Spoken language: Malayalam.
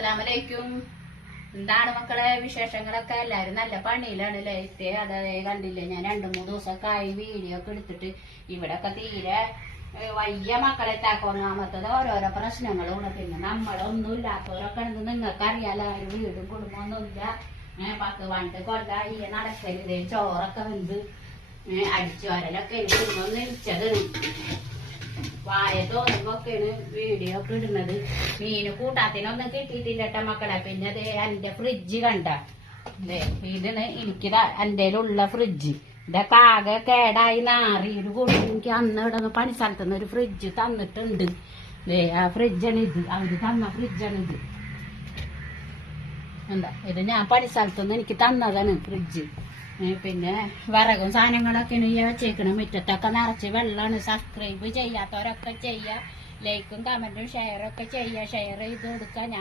അസ്സലാമലൈക്കും. എന്താണ് മക്കളെ വിശേഷങ്ങളൊക്കെ? എല്ലാരും നല്ല പണിയിലാണ്. ലൈറ്റ് അതേ കണ്ടില്ലേ, ഞാൻ 2-3 ദിവസമൊക്കെ ആയി വീഡിയോ ഒക്കെ എടുത്തിട്ട്. ഇവിടെ ഒക്കെ തീരെ വയ്യ മക്കളെ. ഒന്നാമത്തത് ഓരോരോ പ്രശ്നങ്ങളും. പിന്നെ നമ്മളൊന്നും ഇല്ലാത്തവരൊക്കെ ഉണ്ട്. നിങ്ങൾക്ക് അറിയാലോ, ആരും വീടും കുടുംബമൊന്നുമില്ല. 10-12 കൊല്ലായി നടക്കരുത്. ചോറൊക്കെ വെന്ത് അടിച്ചു വരലൊക്കെ കുടുംബം നിൽച്ചത്. വായ തോന്നുമ്പോക്കെയാണ് വീഡിയോ ഒക്കെ ഇടുന്നത്. മീന് കൂട്ടാത്തിനൊന്നും കിട്ടിയിട്ടില്ലട്ട മക്കളെ. പിന്നെ അതെ എന്റെ ഫ്രിഡ്ജ് കണ്ട, ഇതിന് എനിക്ക് എന്റെ ഉള്ള ഫ്രിഡ്ജ് ഇതൊക്കെ ആകെ കേടായി നാറി. ഒരു കൂടി എനിക്ക് അന്ന് ഇവിടെ പണി സ്ഥലത്തുനിന്ന് ഒരു ഫ്രിഡ്ജ് തന്നിട്ടുണ്ട്. ആ ഫ്രിഡ്ജാണ് ഇത്, അവര് തന്ന ഫ്രിഡ്ജാണിത്. എന്താ ഇത്, ഞാൻ പണി സ്ഥലത്തുനിന്ന് എനിക്ക് തന്നതാണ് ഫ്രിഡ്ജ്. പിന്നെ വിറകും സാധനങ്ങളൊക്കെയാണ് ഈ വെച്ചേക്കണം. മുറ്റത്തൊക്കെ നിറച്ച് വെള്ളമാണ്. സബ്സ്ക്രൈബ് ചെയ്യാത്തവരൊക്കെ ചെയ്യുക. ലൈക്കും കമന്റും ഷെയറൊക്കെ ചെയ്യുക. ഷെയർ ചെയ്ത് കൊടുക്കുക. ഞാൻ